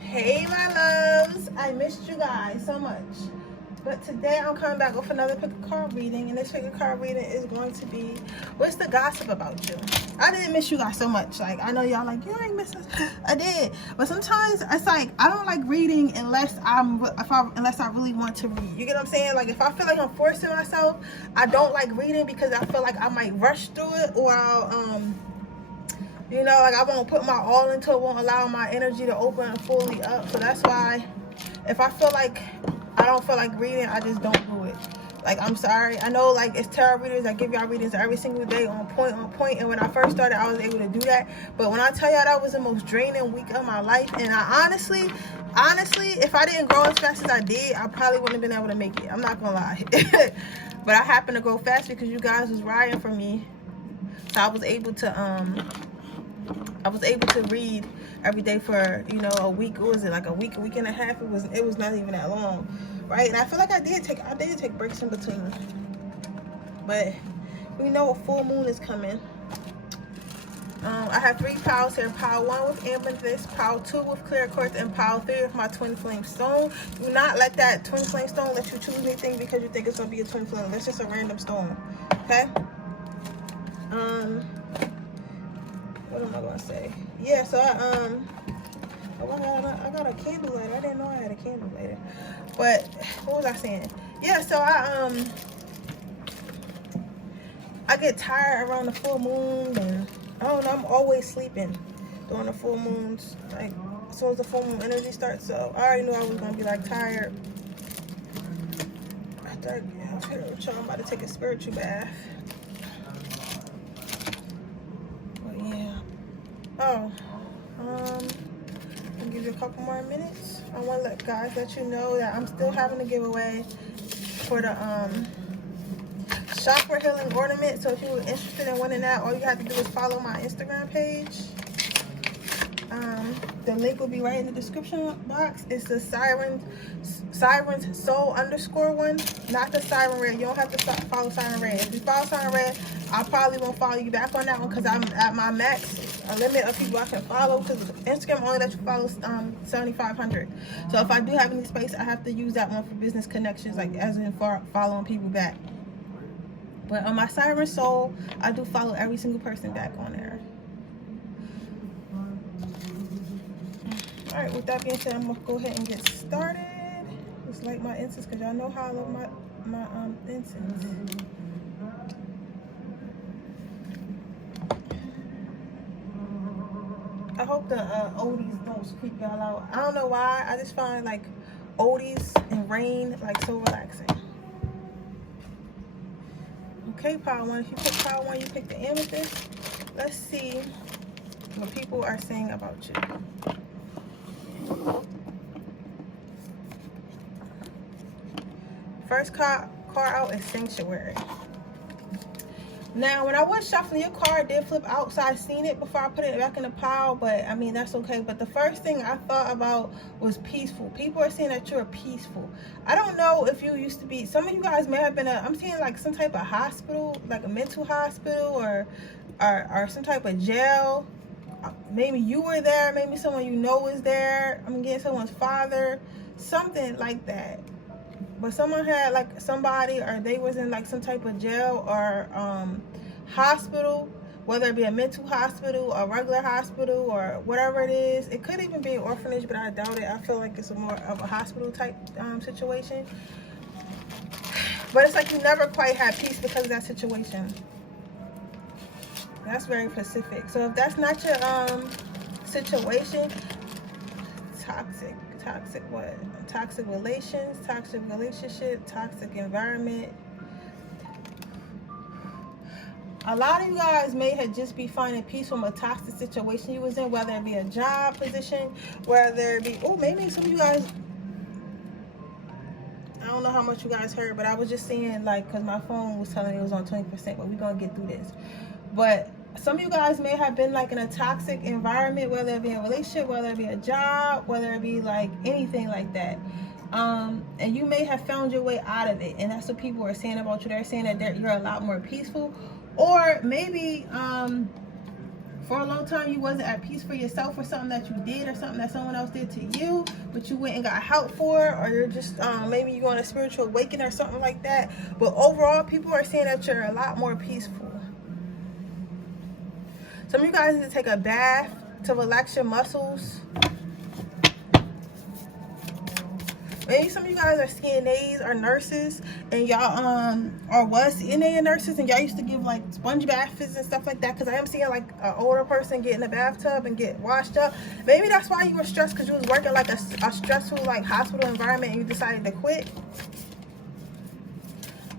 Hey my loves, I missed you guys so much, but today I'm coming back with another pick a card reading, and this pick a card reading is going to be, what's the gossip about you? I didn't miss you guys so much. Like, I know y'all like, you ain't miss us. I did, but sometimes it's like I don't like reading unless I really want to read. You get what I'm saying? Like, if I feel like I'm forcing myself, I don't like reading because I feel like I might rush through it, or I'll you know, like I won't put my all into it, won't allow my energy to open fully up. So that's why if I feel like I don't feel like reading, I just don't do it. Like, I'm sorry. I know, like, it's tarot readers. I give y'all readings every single day on point. And when I first started, I was able to do that. But when I tell y'all that was the most draining week of my life, and I honestly, if I didn't grow as fast as I did, I probably wouldn't have been able to make it. I'm not gonna lie. But I happened to grow fast because you guys was riding for me. So I was able to read every day for, you know, a week. What was it, like a week and a half? It was not even that long, right? And I feel like I did take breaks in between. But we know a full moon is coming. I have 3 piles here. Pile 1 with amethyst, pile 2 with clear quartz, and pile 3 with my twin flame stone. Do not let that twin flame stone let you choose anything because you think it's gonna be a twin flame. That's just a random stone. Okay. What am I gonna say? Yeah, so I got a candle lighter. I didn't know I had a candle lighter. But what was I saying? Yeah, so I get tired around the full moon, and I don't know, I'm always sleeping during the full moons. Like, as soon as the full moon energy starts, so I already knew I was gonna be like tired. After I'm about to take a spiritual bath. Oh, I'll give you a couple more minutes. I want to let you know that I'm still having a giveaway for the chakra healing ornament. So if you were interested in winning that, all you have to do is follow my Instagram page. The link will be right in the description box. It's the Siren's Soul _1, not the Siren Redd. You don't have to follow Siren Redd. If you follow Siren Redd, I probably won't follow you back on that one because I'm at my max, a limit of people I can follow, because Instagram only lets you follow 7,500. So if I do have any space, I have to use that one for business connections, like as in for following people back. But on my Siren Soul, I do follow every single person back on there. All right, with that being said, I'm gonna go ahead and get started. Just light my incense because y'all know how I love my incense. I hope the oldies don't creep y'all out. I don't know why. I just find like oldies and rain like so relaxing. Okay, pile 1. If you pick pile 1, you pick the amethyst. Let's see what people are saying about you. First card out is Sanctuary. Now, when I was shuffling, your card did flip out, so I seen it before I put it back in the pile, but I mean, that's okay. But the first thing I thought about was peaceful. People are saying that you're peaceful. I don't know if you used to be, some of you guys may have been I'm seeing like some type of hospital, like a mental hospital or some type of jail. Maybe you were there, maybe someone you know was there. I'm getting someone's father, something like that. But someone had like somebody, or they was in like some type of jail or hospital, whether it be a mental hospital or regular hospital or whatever it is. It could even be an orphanage, but I doubt it. I feel like it's more of a hospital type situation. But it's like you never quite had peace because of that situation. That's very specific. So if that's not your situation, toxic what? Toxic relations, toxic relationship, toxic environment. A lot of you guys may have just be finding peace from a toxic situation you was in, whether it be a job position, whether it be, oh, maybe some of you guys, I don't know how much you guys heard, but I was just seeing, like, because my phone was telling me it was on 20%, but we're going to get through this. But some of you guys may have been like in a toxic environment, whether it be a relationship, whether it be a job, whether it be like anything like that. And you may have found your way out of it. And that's what people are saying about you. They're saying that you're a lot more peaceful. Or maybe For a long time, you wasn't at peace for yourself for something that you did or something that someone else did to you, but you went and got help for, or you're just, maybe you're on a spiritual awakening or something like that. But overall, people are saying that you're a lot more peaceful. Some of you guys need to take a bath to relax your muscles. Maybe some of you guys are CNAs or nurses, and y'all or was CNA and nurses, and y'all used to give like sponge baths and stuff like that. Because I am seeing like an older person get in a bathtub and get washed up. Maybe that's why you were stressed, because you was working like a stressful like hospital environment and you decided to quit.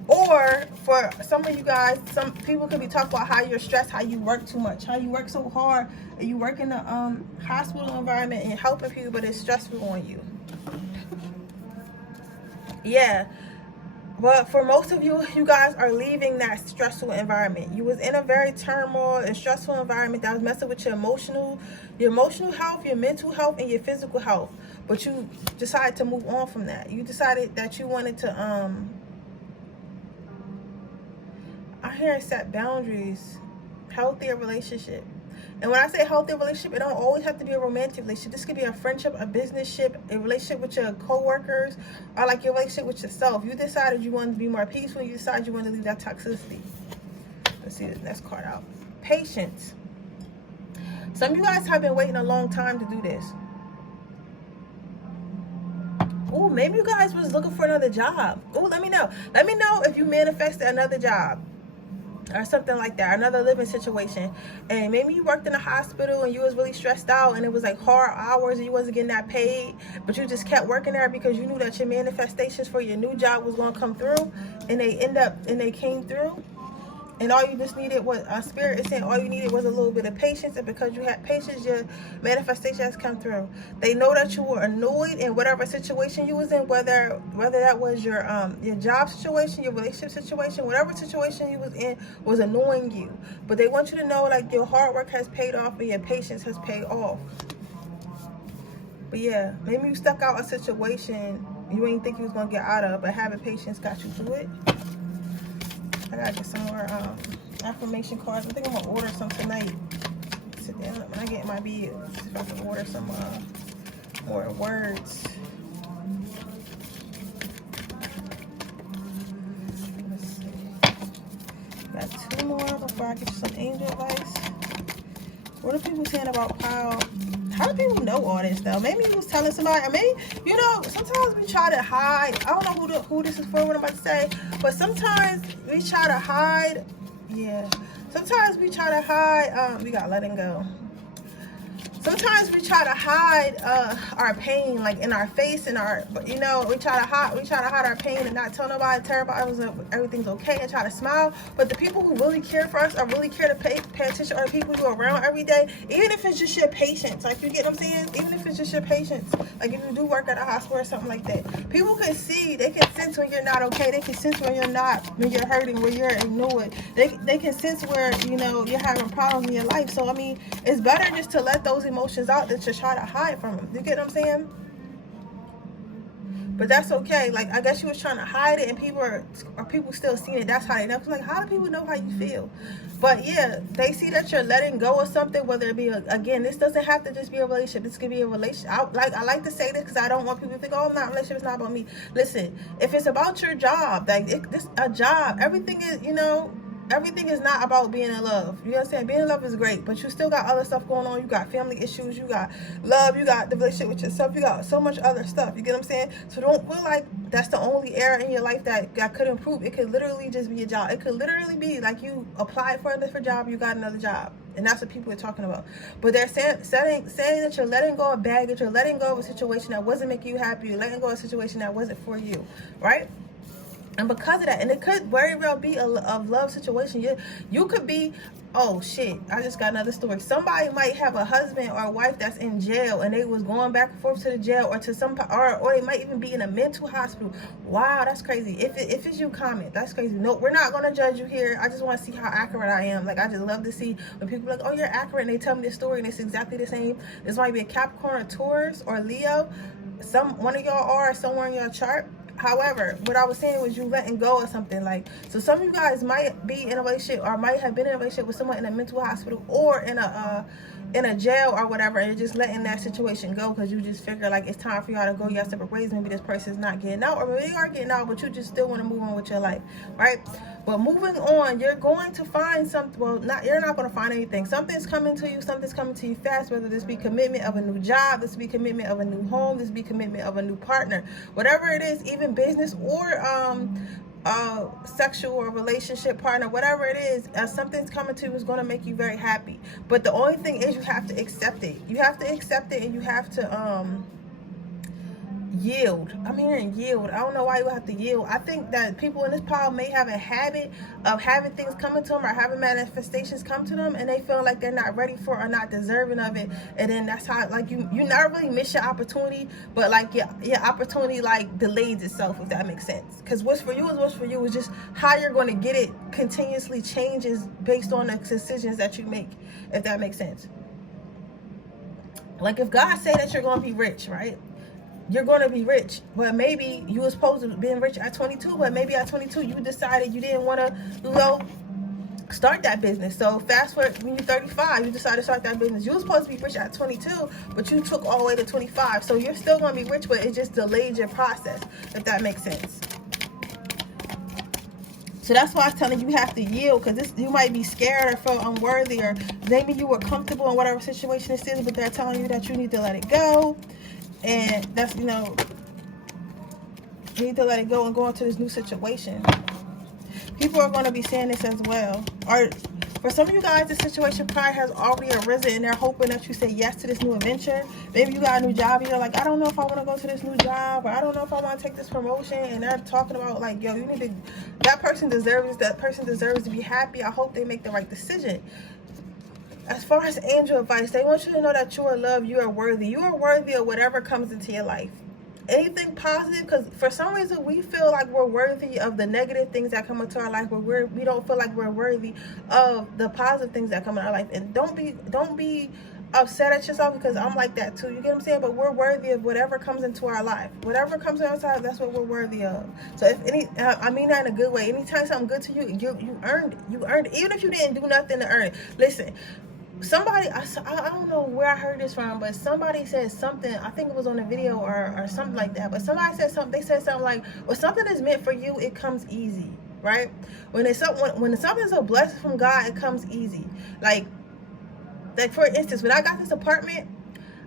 Or for some of you guys, some people could be talking about how you're stressed, how you work too much, how you work so hard, and you work in a hospital environment and helping people, but it's stressful on you. Yeah, but for most of you, you guys are leaving that stressful environment. You was in a very turmoil and stressful environment that was messing with your emotional health, your mental health, and your physical health. But you decided to move on from that. You decided that you wanted to I hear set boundaries, healthier relationship. And when I say healthy relationship, it don't always have to be a romantic relationship. This could be a friendship, a business-ship, a relationship with your co-workers, or like your relationship with yourself. You decided you wanted to be more peaceful. You decided you wanted to leave that toxicity. Let's see the next card out. Patience. Some of you guys have been waiting a long time to do this. Oh, maybe you guys was looking for another job. Oh, let me know. Let me know if you manifested another job or something like that, another living situation. And maybe you worked in a hospital and you was really stressed out and it was like hard hours and you wasn't getting that paid, but you just kept working there because you knew that your manifestations for your new job was going to come through, and they came through. And all you just needed was, Spirit is saying all you needed was a little bit of patience, and because you had patience, your manifestation has come through. They know that you were annoyed in whatever situation you was in, whether that was your job situation, your relationship situation, whatever situation you was in was annoying you. But they want you to know like your hard work has paid off and your patience has paid off. But yeah, maybe you stuck out a situation you ain't think you was gonna get out of, but having patience got you through it. I gotta get some more affirmation cards. I think I'm gonna order some tonight. Sit down when I get in my bed. See if I can order some more words. Let's see. Got 2 more before I get you some angel advice. What are people saying about Kyle? How do people know all this though? Maybe he was telling somebody, or maybe, you know, sometimes we try to hide. I don't know who this is for, what I'm about to say, but sometimes we try to hide. Yeah. Sometimes we try to hide, we got letting go. Sometimes we try to hide our pain, like in our face, and we try to hide our pain and not tell nobody, tell everybody everything's okay, and try to smile. But the people who really care for us, or really care to pay attention, are the people who are around every day. Even if it's just your patience, like, you get what I'm saying? Even if it's just your patience, like if you do work at a hospital or something like that, people can see, they can sense when you're not okay. They can sense when you're hurting, when you're ignored. They can sense where you're having problems in your life. So I mean, it's better just to let those emotions out than to try to hide from them. You get what I'm saying? But that's okay. Like, I guess you was trying to hide it, and people still seeing it. That's how they know. Like, how do people know how you feel? But yeah, they see that you're letting go of something, whether it be again, this doesn't have to just be a relationship. This could be a relationship. I like to say this because I don't want people to think, oh, I'm not relationship, it's not about me. Listen, if it's about your job, like this a job, everything is, everything is not about being in love. You know what I'm saying? Being in love is great, but you still got other stuff going on. You got family issues, you got love, you got the relationship with yourself, you got so much other stuff. You get what I'm saying? So don't feel like that's the only area in your life that could improve. It could literally just be a job. It could literally be like you applied for a different job, you got another job. And that's what people are talking about. But they're saying that you're letting go of baggage, you're letting go of a situation that wasn't making you happy, you're letting go of a situation that wasn't for you, right? And because of that, and it could very well be a love situation. You could be, oh shit, I just got another story. Somebody might have a husband or a wife that's in jail, and they was going back and forth to the jail, or to or they might even be in a mental hospital. Wow, that's crazy. If it's you, comment. That's crazy. No, we're not gonna judge you here. I just want to see how accurate I am. Like, I just love to see when people are like, oh, you're accurate, and they tell me this story and it's exactly the same. This might be a Capricorn, or Taurus, or Leo. One of y'all are somewhere in your chart. However, what I was saying was you letting go of something. Like, so some of you guys might be in a relationship or might have been in a relationship with someone in a mental hospital or in a jail or whatever, and you're just letting that situation go because you just figure like it's time for y'all to go your separate ways. Maybe this person's not getting out, or maybe they are getting out, but you just still want to move on with your life, right? But moving on, you're going to find something. Well, you're not going to find anything. Something's coming to you. Something's coming to you fast. Whether this be commitment of a new job, this be commitment of a new home, this be commitment of a new partner, whatever it is, even business or sexual or relationship partner, whatever it is, something's coming to you is going to make you very happy. But the only thing is you have to accept it. You have to accept it, and you have to yield. I'm hearing yield. I don't know why you have to yield. I think that people in this pile may have a habit of having things coming to them or having manifestations come to them, and they feel like they're not ready for or not deserving of it. And then that's how, like, you not really miss your opportunity, but like your opportunity like delays itself, if that makes sense. Because what's for you is what's for you. Is just how you're going to get it continuously changes based on the decisions that you make, if that makes sense. Like if God said that you're going to be rich, right? You're going to be rich, but maybe you were supposed to be rich at 22, but maybe at 22 you decided you didn't want to, start that business. So fast forward, when you're 35, you decided to start that business. You were supposed to be rich at 22, but you took all the way to 25. So you're still going to be rich, but it just delayed your process, if that makes sense. So that's why I was telling you have to yield, because you might be scared or feel unworthy, or maybe you were comfortable in whatever situation this is, but they're telling you that you need to let it go. And that's, you need to let it go and go into this new situation. People are going to be saying this as well. Or for some of you guys, the situation probably has already arisen, and they're hoping that you say yes to this new adventure. Maybe you got a new job, and you're like, I don't know if I want to go to this new job, or I don't know if I want to take this promotion. And they're talking about like, yo, you need to, that person deserves to be happy. I hope they make the right decision. As far as angel advice, they want you to know that you are loved, you are worthy. You are worthy of whatever comes into your life. Anything positive, because for some reason we feel like we're worthy of the negative things that come into our life, but we don't feel like we're worthy of the positive things that come in our life. And don't be upset at yourself, because I'm like that too. You get what I'm saying? But we're worthy of whatever comes into our life. Whatever comes into our life, that's what we're worthy of. So if I mean that in a good way. Anytime something good to you, you earned it. You earned it, even if you didn't do nothing to earn it. Listen. Somebody, I don't know where I heard this from, but somebody said something, I think it was on a video or something like that, but somebody said something, they said something like, when something is meant for you, it comes easy, right? When something's a blessing from God, it comes easy. Like for instance, when I got this apartment,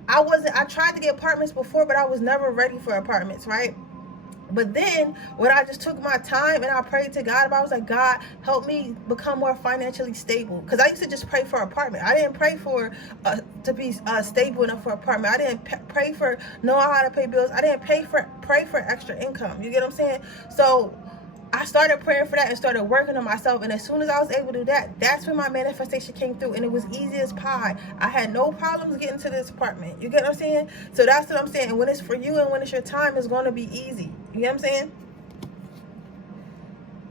I tried to get apartments before, but I was never ready for apartments, right? But then when I just took my time and I prayed to God about it, I was like, God, help me become more financially stable. Because I used to just pray for an apartment. I didn't pray for to be stable enough for an apartment. I didn't pray for know how to pay bills. I didn't pray for extra income. You get what I'm saying? So I started praying for that and started working on myself. And as soon as I was able to do that, that's when my manifestation came through. And it was easy as pie. I had no problems getting to this apartment. You get what I'm saying? So that's what I'm saying. And when it's for you and when it's your time, it's going to be easy. You get what I'm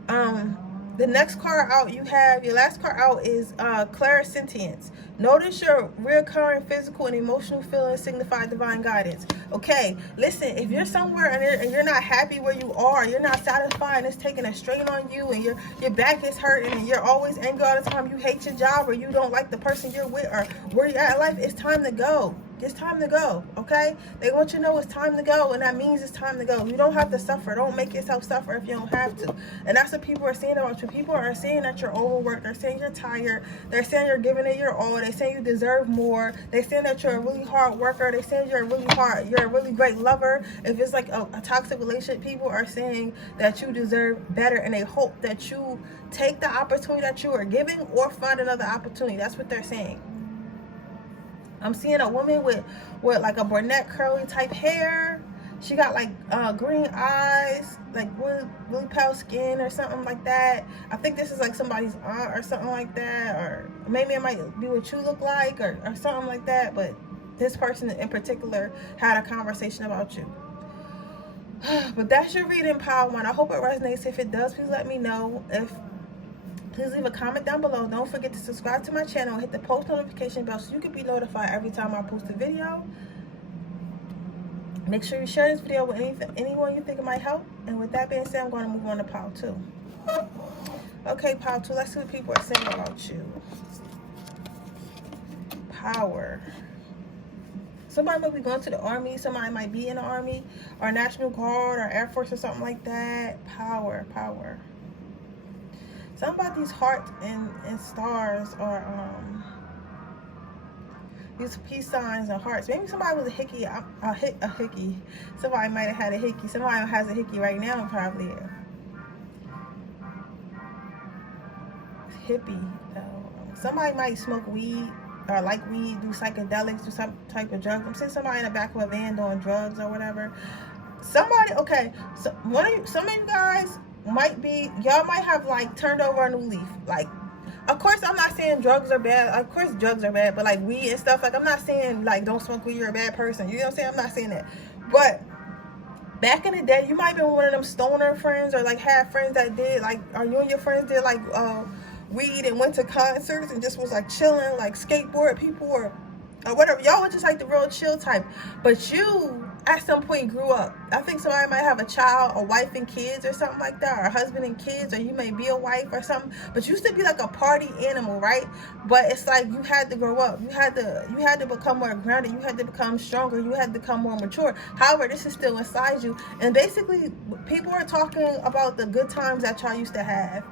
saying? The next card out you have, your last card out is clairsentience. Notice your recurring physical and emotional feelings signify divine guidance. Okay, listen, if you're somewhere and you're not happy where you are, you're not satisfied, and it's taking a strain on you, and your back is hurting, and you're always angry all the time, you hate your job, or you don't like the person you're with, or where you're at in life, it's time to go. It's time to go, okay? They want you to know it's time to go, and that means it's time to go. You don't have to suffer. Don't make yourself suffer if you don't have to. And that's what people are saying about you. People are saying that you're overworked. They're saying you're tired. They're saying you're giving it your all. They're saying you deserve more. They're saying that you're a really hard worker. They're saying you're a really great lover. If it's like a toxic relationship, people are saying that you deserve better, and they hope that you take the opportunity that you are giving or find another opportunity. That's what they're saying. I'm seeing a woman with like a brunette curly type hair. She got like green eyes, like really pale skin or something like that. I think this is like somebody's aunt or something like that, or maybe it might be what you look like or something like that. But this person in particular had a conversation about you. But that's your reading, Pile 1. I hope it resonates. If it does, please let me know. Please leave a comment down below. Don't forget to subscribe to my channel and hit the post notification bell so you can be notified every time I post a video. Make sure you share this video with anyone you think it might help. And with that being said, I'm going to move on to pile 2. Okay, pile 2, let's see what people are saying about you. Power. Somebody might be going to the army. Somebody might be in the army or National Guard or Air Force or something like that. Power, power. Something about these hearts and stars or these peace signs and hearts. Maybe somebody was a hickey. A hickey. Somebody might have had a hickey. Somebody has a hickey right now, probably. Hippie. Somebody might smoke weed or like weed, do psychedelics, do some type of drugs. I'm seeing somebody in the back of a van doing drugs or whatever. Somebody, okay. So some of you guys might be, y'all might have like turned over a new leaf. Like, of course, I'm not saying drugs are bad. Of course, drugs are bad. But like weed and stuff, like I'm not saying like don't smoke weed, you're a bad person. You know what I'm saying? I'm not saying that. But back in the day, you might have been one of them stoner friends or like had friends that did like, or you and your friends did like weed and went to concerts and just was like chilling, like skateboard people or whatever. Y'all were just like the real chill type. But you at some point grew up. I think somebody might have a child, a wife and kids or something like that, or a husband and kids, or you may be a wife or something. But you used to be like a party animal, right? But it's like you had to grow up. You had to become more grounded. You had to become stronger. You had to become more mature. However, this is still inside you. And basically, people are talking about the good times that y'all used to have.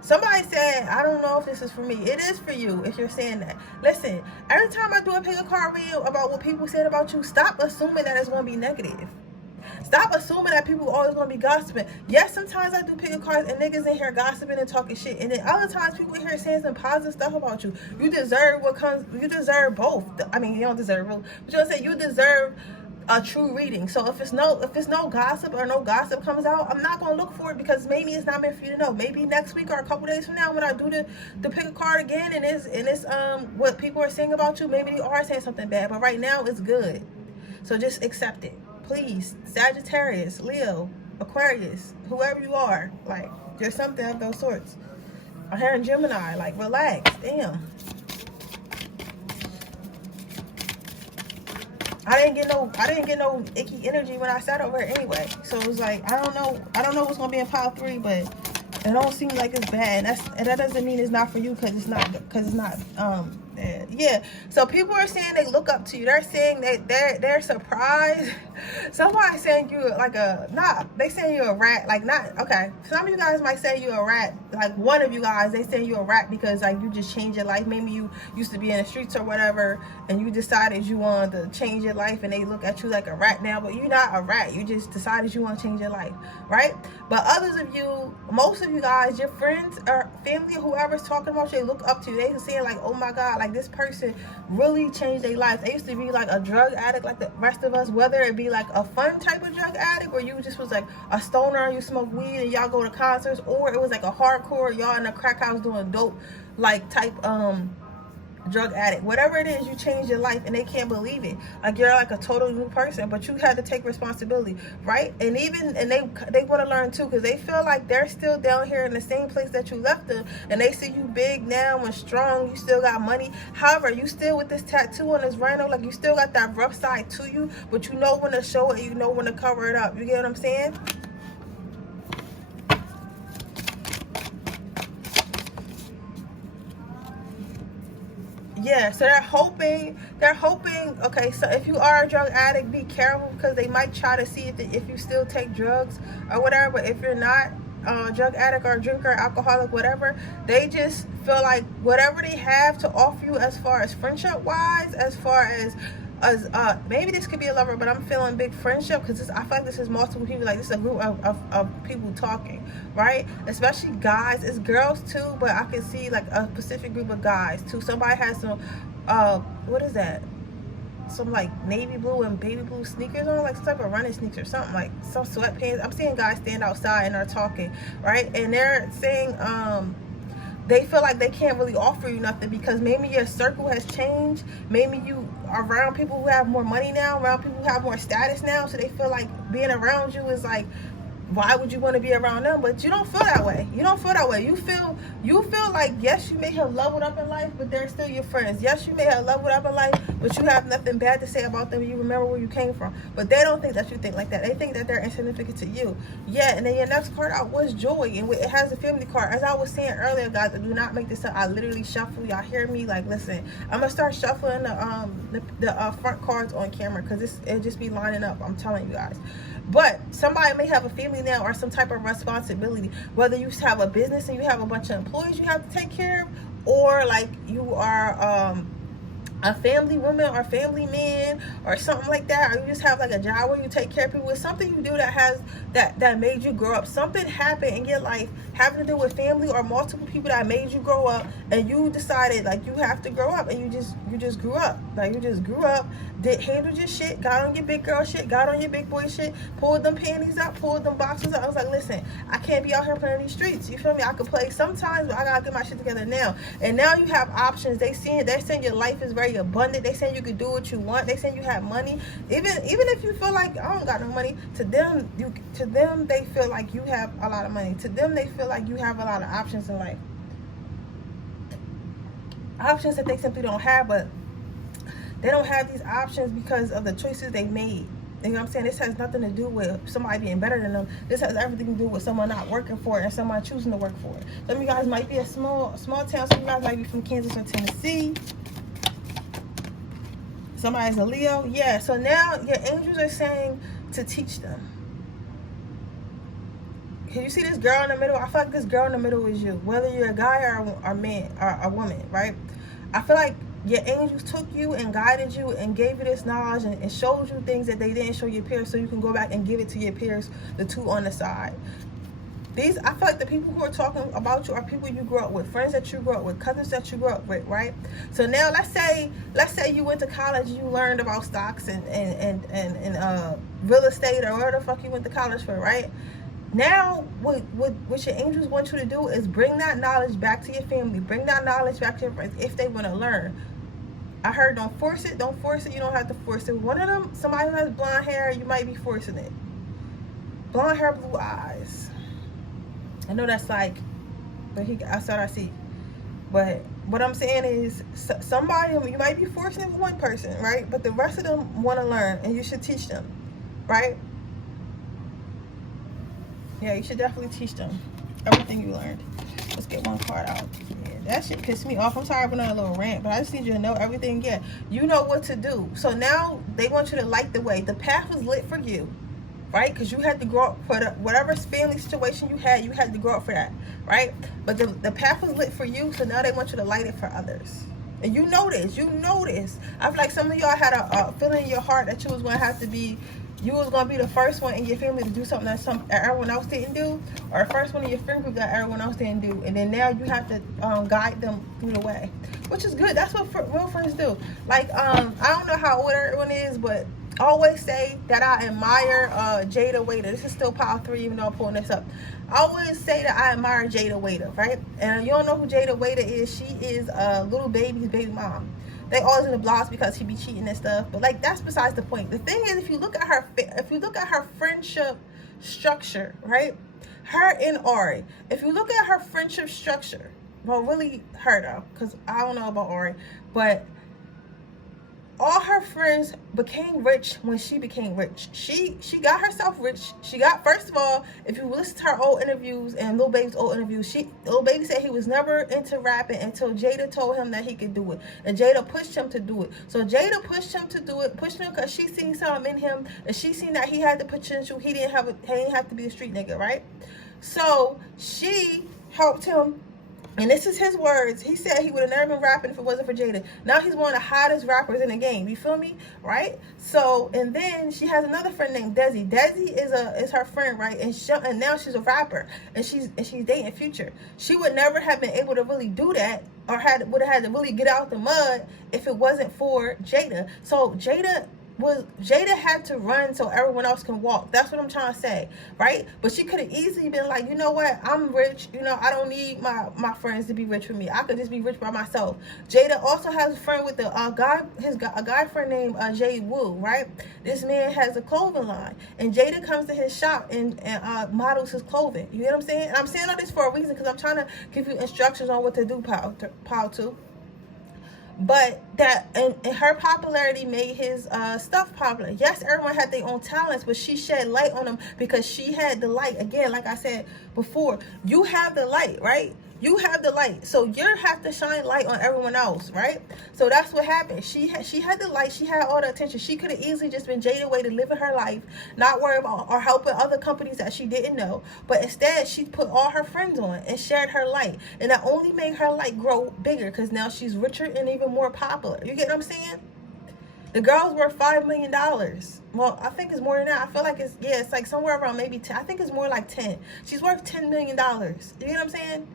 Somebody said, I don't know if this is for me. It is for you if you're saying that. Listen, every time I do a pick a card read about what people said about you, stop assuming that it's going to be negative. Stop assuming that people are always going to be gossiping. Yes, sometimes I do pick a cards and niggas in here gossiping and talking shit. And then other times people in here saying some positive stuff about you. You deserve what comes. You deserve both. I mean, you don't deserve both. But you know what I'm saying? You deserve a true reading. So if it's no gossip or no gossip comes out, I'm not gonna look for it because maybe it's not meant for you to know. Maybe next week or a couple days from now when I do the pick a card again and it's what people are saying about you, maybe they are saying something bad, but right now it's good. So just accept it, please. Sagittarius, Leo, Aquarius, whoever you are, like there's something of those sorts. I'm hearing Gemini, like relax. Damn. I didn't get no icky energy when I sat over here anyway. So it was like, I don't know what's gonna be in pile 3, but it don't seem like it's bad. And that doesn't mean it's not for you because it's not yeah. So people are saying they look up to you. They're saying that they're surprised. Somebody saying you like they saying you're a rat. Like not okay. Some of you guys might say you're a rat. Like one of you guys, they say you're a rat because like you just changed your life. Maybe you used to be in the streets or whatever, and you decided you wanted to change your life, and they look at you like a rat now. But you're not a rat. You just decided you want to change your life, right? But others of you, most of you guys, your friends or family or whoever's talking about you, they look up to you. They can say like, oh my God, like this person really changed their life. They used to be like a drug addict like the rest of us, whether it be like a fun type of drug addict where you just was like a stoner, you smoke weed and y'all go to concerts, or it was like a hardcore, y'all in a crack house doing dope like type drug addict. Whatever it is, you changed your life and they can't believe it. Like you're like a total new person, but you had to take responsibility, right? And they want to learn too because they feel like they're still down here in the same place that you left them, and they see you big now and strong. You still got money. However, you still with this tattoo on this rhino, like you still got that rough side to you, but you know when to show it, you know when to cover it up. You get what I'm saying? Yeah, so they're hoping, okay, so if you are a drug addict, be careful because they might try to see if you still take drugs or whatever. But if you're not a drug addict or a drinker, alcoholic, whatever, they just feel like whatever they have to offer you as far as friendship wise, as far as maybe this could be a lover, but I'm feeling big friendship because I feel like this is multiple people. Like this is a group of people talking, right? Especially guys. It's girls too, but I can see like a specific group of guys too. Somebody has some what is that? Some like navy blue and baby blue sneakers on, like some type of running sneakers or something, like some sweatpants. I'm seeing guys stand outside and they're talking, right? And they're saying they feel like they can't really offer you nothing because maybe your circle has changed. Maybe you are around people who have more money now, around people who have more status now. So they feel like being around you is like why would you want to be around them? But you don't feel that way. You don't feel that way. You feel like, yes, you may have leveled up in life, but they're still your friends. Yes, you may have leveled up in life, but you have nothing bad to say about them. You remember where you came from. But they don't think that you think like that. They think that they're insignificant to you. Yeah, and then your next card out was joy, and it has a family card. As I was saying earlier, guys, do not make this up. I literally shuffle. Y'all hear me? Like, listen, I'm gonna start shuffling the front cards on camera, because it'll just be lining up. I'm telling you guys. But somebody may have a family now, or some type of responsibility, whether you have a business and you have a bunch of employees you have to take care of, or like you are a family woman or family man or something like that, or you just have like a job where you take care of people. It's something you do that made you grow up. Something happened in your life having to do with family or multiple people that made you grow up, and you decided like you have to grow up, and you just grew up. Like, you just grew up, handled your shit, got on your big girl shit, got on your big boy shit, pulled them panties up, pulled them boxes up. I was like, listen, I can't be out here playing these streets. You feel me? I could play sometimes, but I gotta get my shit together now. And now you have options. They're saying your life is very abundant. They saying you can do what you want. They saying you have money. Even if you feel like, I don't got no money, to them they feel like you have a lot of money. To them, they feel like you have a lot of options in life. Options that they simply don't have, but they don't have these options because of the choices they made. You know what I'm saying? This has nothing to do with somebody being better than them. This has everything to do with someone not working for it and someone choosing to work for it. Some of you guys might be a small town. Some of you guys might be from Kansas or Tennessee. Somebody's a Leo. Yeah, so now your angels are saying to teach them. Can you see this girl in the middle? I feel like this girl in the middle is you. Whether you're a guy or a man or a woman, right? I feel like your angels took you and guided you and gave you this knowledge and showed you things that they didn't show your peers, so you can go back and give it to your peers, the two on the side. I feel like the people who are talking about you are people you grew up with, friends that you grew up with, cousins that you grew up with, right? So now let's say you went to college, you learned about stocks and real estate, or whatever the fuck you went to college for, right? Now, what your angels want you to do is bring that knowledge back to your family, bring that knowledge back to your friends if they want to learn. I heard don't force it, you don't have to force it. One of them, somebody who has blonde hair, you might be forcing it. Blonde hair, blue eyes. I know that's like, but that's what I see. But what I'm saying is, somebody, you might be forcing it with one person, right? But the rest of them want to learn, and you should teach them, right? Yeah, you should definitely teach them everything you learned. Let's get one card out. Yeah, that shit pissed me off. I'm sorry for another little rant, but I just need you to know everything. Yeah, you know what to do. So now they want you to light the way. The path was lit for you, right? Because you had to grow up for whatever family situation you had to grow up for that, right? But the path was lit for you, so now they want you to light it for others. And you know this. I feel like some of y'all had a feeling in your heart that you was going to be the first one in your family to do something that everyone else didn't do, or the first one in your friend group that everyone else didn't do, and then now you have to guide them through the way, which is good. That's what real friends do. Like, I don't know how old everyone is, but I always say that I admire Jada Waiter. This is still pile 3, even though I'm pulling this up. I always say that I admire Jada Waiter, right? And you don't know who Jada Waiter is. She is Little Baby's baby mom. They always in the blogs because he be cheating and stuff, but like, that's besides the point. The thing is, if you look at her friendship structure, right? Her and Ori. If you look at her friendship structure, well, really her though, because I don't know about Ori, but all her friends became rich when she became rich. She got herself rich. First of all, if you listen to her old interviews and Lil Baby's old interviews, Lil Baby said he was never into rapping until Jada told him that he could do it. And Jada pushed him to do it. So Jada pushed him because she seen something in him, and she seen that he had the potential. He didn't have to be a street nigga, right? So she helped him. And this is his words. He said he would have never been rapping if it wasn't for Jada. Now he's one of the hottest rappers in the game. You feel me? Right? So, and then she has another friend named Desi. Desi is her friend, right? And now she's a rapper, and she's dating Future. She would never have been able to really do that, or would have had to really get out the mud if it wasn't for Jada. So Jada Jada had to run so everyone else can walk. That's what I'm trying to say, right? But she could have easily been like, you know what, I'm rich, you know, I don't need my friends to be rich with me. I could just be rich by myself. Jada also has a friend with a guy friend named Jay Wu, right? This man has a clothing line, and Jada comes to his shop and models his clothing. You get what I'm saying? And I'm saying all this for a reason, because I'm trying to give you instructions on what to do, pal too. But that, and her popularity made his stuff popular. Yes, everyone had their own talents, but she shed light on them because she had the light. Again, like I said before, you have the light, right? You have the light, so you have to shine light on everyone else, right? So that's what happened. She had the light. She had all the attention. She could have easily just been Jada way to living her life, not worry about or helping other companies that she didn't know. But instead, she put all her friends on and shared her light, and that only made her light grow bigger because now she's richer and even more popular. You get what I'm saying? The girl's worth $5 million. Well, I think it's more than that. I feel like it's like somewhere around maybe 10. I think it's more like 10. She's worth $10 million. You get what I'm saying?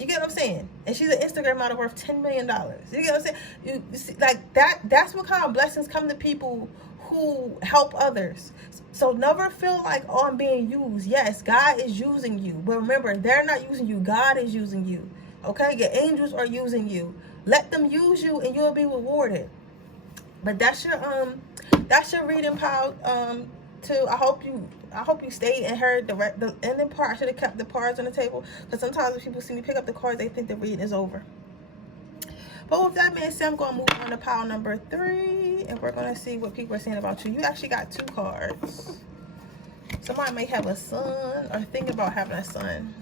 You get what I'm saying? And she's an Instagram model worth $10 million. You get what I'm saying? You see, like that's what kind of blessings come to people who help others. So never feel like, oh, I'm being used. Yes, God is using you. But remember, they're not using you. God is using you. Okay? Your angels are using you. Let them use you and you'll be rewarded. But that's your reading, pal. Too. I hope you stayed and heard the ending part. I should have kept the cards on the table, because sometimes when people see me pick up the cards, they think the reading is over. But with that being said, I'm going to move on to pile number 3, and we're going to see what people are saying about you. You actually got 2 cards. Somebody may have a son or think about having a son.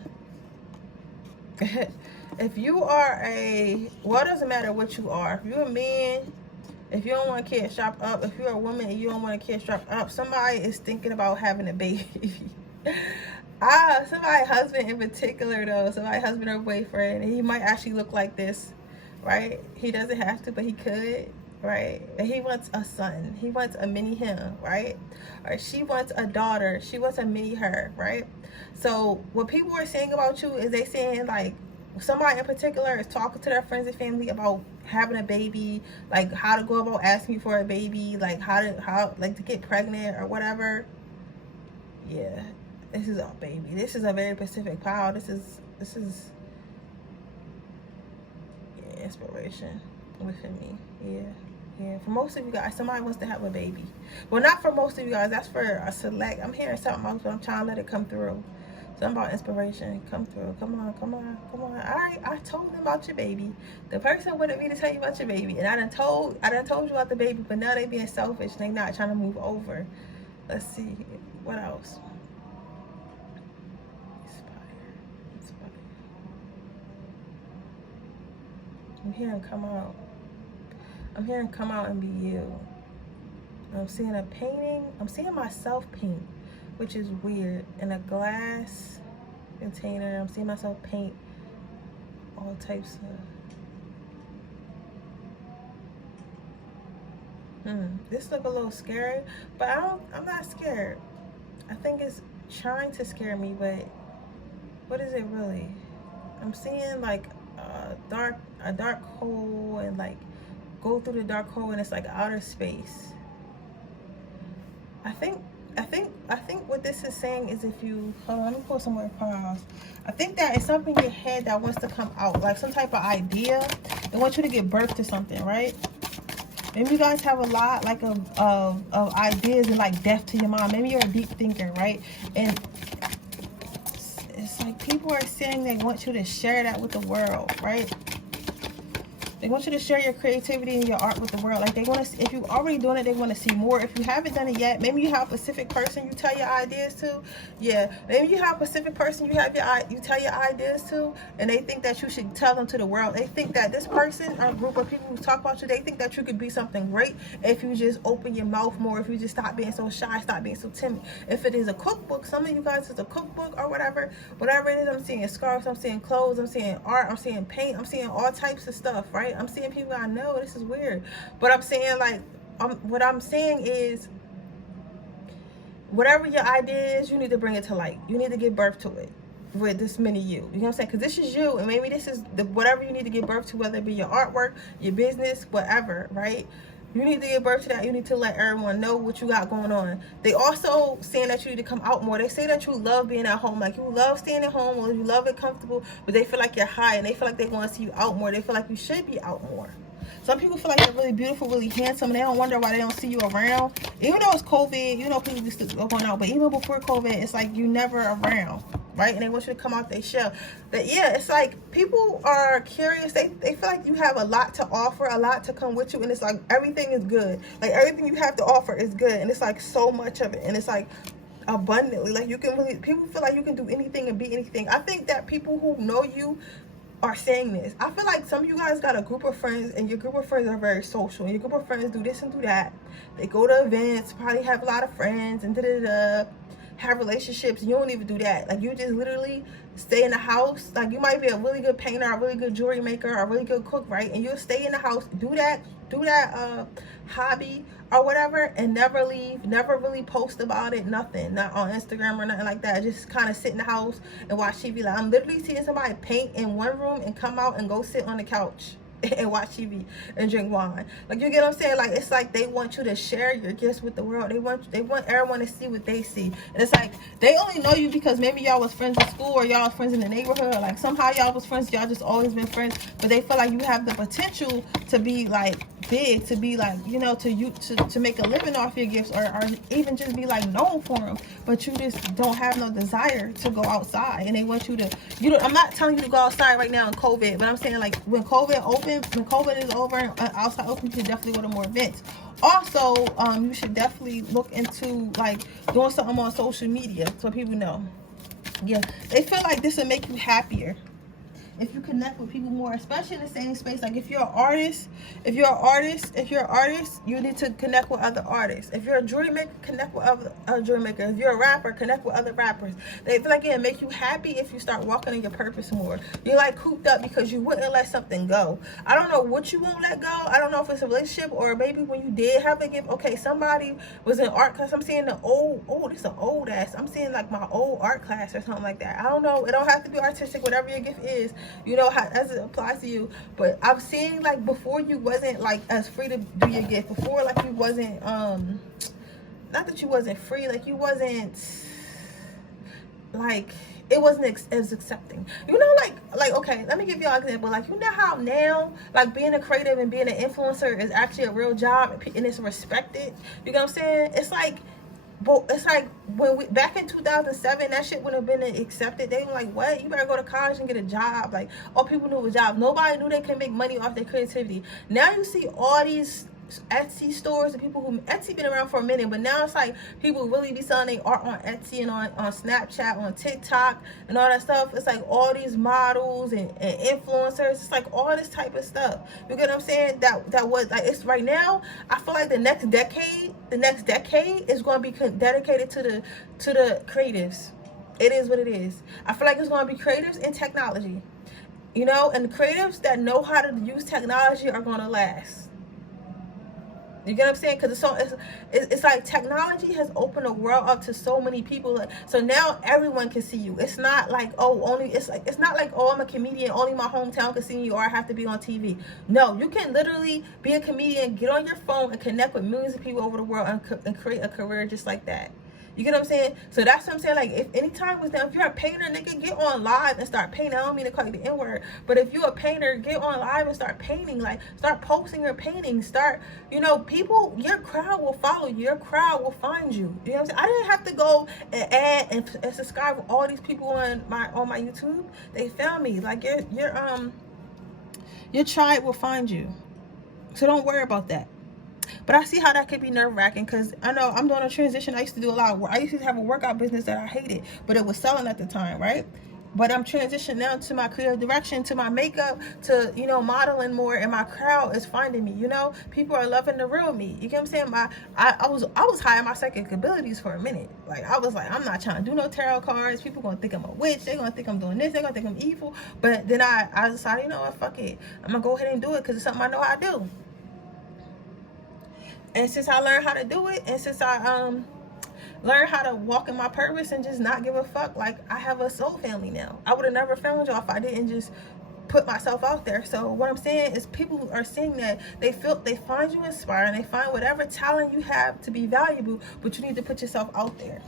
If you are well, it doesn't matter what you are. If you're a man, if you don't want a kid, strap up. If you're a woman and you don't want a kid, strap up. Somebody is thinking about having a baby. Somebody's husband in particular, though. Somebody's husband or boyfriend. And he might actually look like this, right? He doesn't have to, but he could, right? And he wants a son. He wants a mini him, right? Or she wants a daughter. She wants a mini her, right? So what people are saying about you is they saying, like, somebody in particular is talking to their friends and family about having a baby, like how to go about asking for a baby, like how to get pregnant or whatever. Yeah, this is a baby. This is a very specific pile. This is yeah, inspiration within me. Yeah. For most of you guys, somebody wants to have a baby. Well, not for most of you guys. That's for a select. I'm hearing something else, but I'm trying to let it come through. Something about inspiration. Come through. Come on. All right, I told them about your baby. The person wanted me to tell you about your baby, and I done told you about the baby, but now they being selfish. They not trying to move over. Let's see. What else? Inspire. I'm hearing come out. I'm hearing come out and be you. I'm seeing a painting. I'm seeing myself paint, which is weird, in a glass container. I'm seeing myself paint all types of this look a little scary, but I'm not scared. I think it's trying to scare me, but what is it really? I'm seeing like a dark hole, and like go through the dark hole, and it's like outer space. I think what this is saying is, if you hold on, let me pull some more cards. I think that it's something in your head that wants to come out, like some type of idea. They want you to give birth to something, right? Maybe you guys have a lot like of ideas and like depth to your mind. Maybe you're a deep thinker, right? And it's like people are saying they want you to share that with the world, right? They want you to share your creativity and your art with the world. Like, they want to, if you're already doing it, they want to see more. If you haven't done it yet, maybe you have a specific person you tell your ideas to. Yeah, maybe you have a specific person you tell your ideas to, and they think that you should tell them to the world. They think that this person or group of people who talk about you, they think that you could be something great if you just open your mouth more, if you just stop being so shy, stop being so timid. If it is a cookbook, some of you guys is a cookbook or whatever it is. I'm seeing scarves, I'm seeing clothes, I'm seeing art, I'm seeing paint, I'm seeing all types of stuff, right? I'm seeing people I know. This is weird, but I'm saying, like, what I'm saying is, whatever your idea is, you need to bring it to light. You need to give birth to it with this mini you. You know what I'm saying? Because this is you, and maybe this is whatever you need to give birth to, whether it be your artwork, your business, whatever, right? You need to give birth to that. You need to let everyone know what you got going on. They also saying that you need to come out more. They say that you love being at home. Like, you love staying at home, or you love it comfortable, but they feel like you're high, and they feel like they want to see you out more. They feel like you should be out more. Some people feel like they're really beautiful, really handsome, and they don't wonder why they don't see you around. Even though it's COVID, you know, people just going out. But even before COVID, it's like you never around, right? And they want you to come out their shell. But yeah, it's like people are curious. They feel like you have a lot to offer, a lot to come with you, and it's like everything is good. Like, everything you have to offer is good, and it's like so much of it, and it's like abundantly. Like, you can really, people feel like you can do anything and be anything. I think that people who know you are saying this. I feel like some of you guys got a group of friends, and your group of friends are very social, and your group of friends do this and do that. They go to events, probably have a lot of friends, and have relationships. You don't even do that. Like, you just literally stay in the house. Like, you might be a really good painter, a really good jewelry maker, a really good cook, right? And you'll stay in the house, do that hobby or whatever, and never leave, never really post about it, nothing, not on Instagram or nothing like that. Just kind of sit in the house and watch TV. Like, I'm literally seeing somebody paint in one room and come out and go sit on the couch and watch TV and drink wine. Like, you get what I'm saying? Like, it's like they want you to share your gifts with the world. They want everyone to see what they see. And it's like they only know you because maybe y'all was friends in school, or y'all was friends in the neighborhood, or like somehow y'all was friends, y'all just always been friends. But they feel like you have the potential to be like big, to be like, you know, to make a living off your gifts, or even just be like known for them. But you just don't have no desire to go outside, and they want you to, you know, I'm not telling you to go outside right now in COVID, but I'm saying, like, when COVID is over and outside open, you should definitely go to more events. Also, you should definitely look into like doing something on social media so people know. Yeah, they feel like this will make you happier if you connect with people more, especially in the same space. Like, if you're an artist, you need to connect with other artists. If you're a jewelry maker, connect with other jewelry makers. If you're a rapper, connect with other rappers. They feel like it'll make you happy if you start walking in your purpose more. You're like cooped up because you wouldn't let something go. I don't know what you won't let go. I don't know if it's a relationship, or maybe when you did have a gift. Okay, somebody was in art class. I'm seeing this is an old ass. I'm seeing like my old art class or something like that. I don't know. It don't have to be artistic, whatever your gift is. You know, how as it applies to you. But I'm seeing, like, before you wasn't like as free to do your gift. Before, like, you wasn't not that you wasn't free, like, you wasn't, like, it wasn't as accepting. You know, like okay, let me give you an example. Like, you know how now, like, being a creative and being an influencer is actually a real job, and it's respected. You know what I'm saying? It's like, but it's like when we back in 2007, that shit wouldn't have been accepted. They were like, what? You better go to college and get a job. Like, all people knew was jobs. Nobody knew they could make money off their creativity. Now you see all these Etsy stores and people who, Etsy been around for a minute, but now it's like people really be selling their art on Etsy and on Snapchat, on TikTok and all that stuff. It's like all these models and influencers. It's like all this type of stuff. You get what I'm saying? That was like, it's right now. I feel like the next decade is going to be dedicated to the creatives. It is what it is. I feel like it's going to be creatives and technology, you know, and the creatives that know how to use technology are going to last. You get what I'm saying? Because it's like technology has opened the world up to so many people. Like, so now everyone can see you. It's not like, it's not like, oh, I'm a comedian, only my hometown can see you, or I have to be on TV. No, you can literally be a comedian, get on your phone and connect with millions of people over the world and create a career just like that. You get what I'm saying? So that's what I'm saying. Like, if any time was down, if you're a painter, nigga, get on live and start painting. I don't mean to call you the N-word, but if you're a painter, get on live and start painting. Like, start posting your paintings. Start, you know, people, your crowd will follow you. Your crowd will find you. You know what I'm saying? I didn't have to go and add and subscribe with all these people on my YouTube. They found me. Like, your tribe will find you. So don't worry about that. But I see how that could be nerve-wracking, because I know I'm doing a transition. I used to do a lot of work. I used to have a workout business that I hated, but it was selling at the time, right? But I'm transitioning now to my creative direction, to my makeup, to, you know, modeling more, and my crowd is finding me. You know, people are loving the real me. You get what I'm saying? I was high in my psychic abilities for a minute. Like, I was like, I'm not trying to do no tarot cards. People gonna think I'm a witch. They're gonna think I'm doing this. They're gonna think I'm evil. But then I decided, you know what, fuck it. I'm gonna go ahead and do it because it's something I know how to do. And since I learned how to do it, and since I learned how to walk in my purpose and just not give a fuck, like, I have a soul family now. I would have never found y'all if I didn't just put myself out there. So what I'm saying is people are seeing that they find you inspiring, they find whatever talent you have to be valuable, but you need to put yourself out there.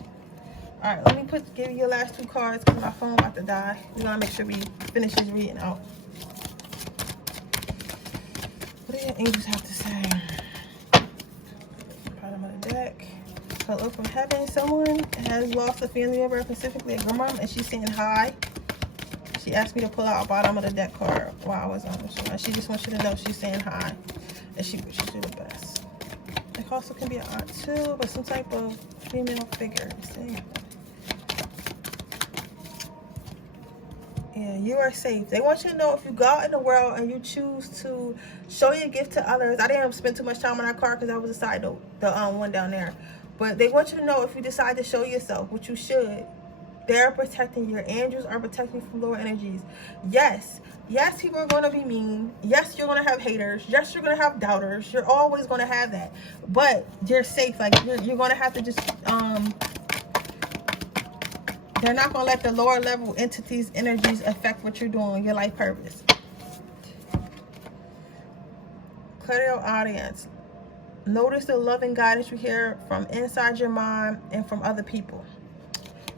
All right, let me give you your last 2 cards because my phone about to die. We gotta make sure we finish this reading out. What do your angels have to say? Bottom of the deck. Hello from heaven. Someone has lost a family member, specifically a grandma, and she's saying hi. She asked me to pull out a bottom of the deck card while I was on the show. She just wants you to know she's saying hi, and she wishes you the best. It also can be an aunt too, but some type of female figure. See? Yeah, you are safe. They want you to know if you go out in the world and you choose to show your gift to others. I didn't spend too much time on that card because that was a side note, the one down there. But they want you to know if you decide to show yourself, which you should, they're protecting you. Your angels are protecting you from lower energies. Yes, people are going to be mean. Yes, you're going to have haters. Yes, you're going to have doubters. You're always going to have that. But you're safe. Like, you're going to have to just, they're not going to let the lower level entities' energies affect what you're doing, your life purpose. Clairaudience. Notice the loving guidance you hear from inside your mind and from other people.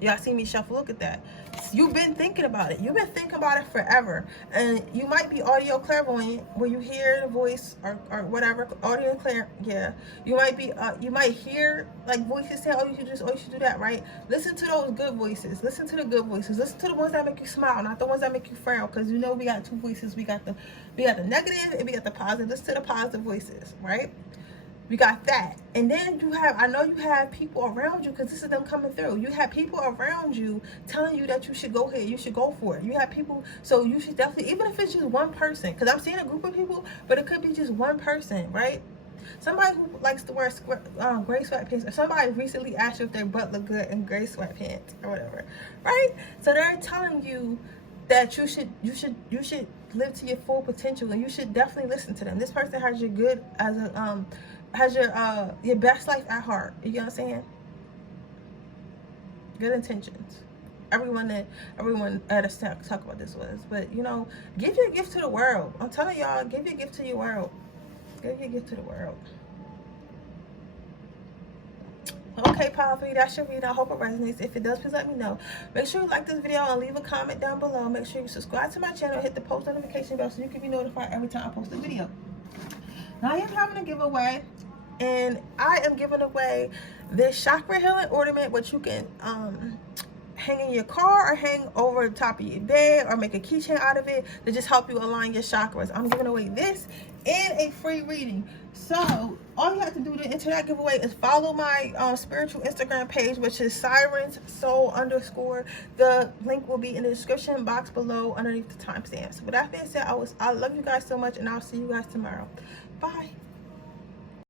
Y'all see me shuffle. Look at that. You've been thinking about it. You've been thinking about it forever. And you might be audio clairvoyant, where you hear the voice or whatever. Audio clair, yeah. You might be you might hear like voices saying, oh, you should do that, right? Listen to those good voices. Listen to the good voices. Listen to the ones that make you smile, not the ones that make you frown. Because you know we got 2 voices. We got the negative and we got the positive. Listen to the positive voices, right? We got that. And then I know you have people around you, because this is them coming through. You have people around you telling you that you should go ahead, you should go for it. You have people, so you should definitely, even if it's just one person, because I'm seeing a group of people, but it could be just one person, right? Somebody who likes to wear gray sweatpants, or somebody recently asked you if their butt looked good in gray sweatpants or whatever, right? So they're telling you that you should live to your full potential, and you should definitely listen to them. This person has your good as a has your best life at heart. You know what I'm saying? Good intentions. Everyone at us talk about this was, but you know, give your gift to the world. I'm telling y'all, give your gift to your world. Give your gift to the world. Okay, powerful, that's your reading. I hope it resonates. If it does, please let me know. Make sure you like this video and leave a comment down below. Make sure you subscribe to my channel, hit the post notification bell so you can be notified every time I post a video. Now I am having a giveaway, and I am giving away this chakra healing ornament, which you can hang in your car or hang over the top of your bed or make a keychain out of it to just help you align your chakras. I'm giving away this and a free reading. So all you have to do to enter that giveaway is follow my spiritual Instagram page, which is Siren's Soul _ The link will be in the description box below underneath the timestamps. With that being said, I love you guys so much, and I'll see you guys tomorrow. Bye.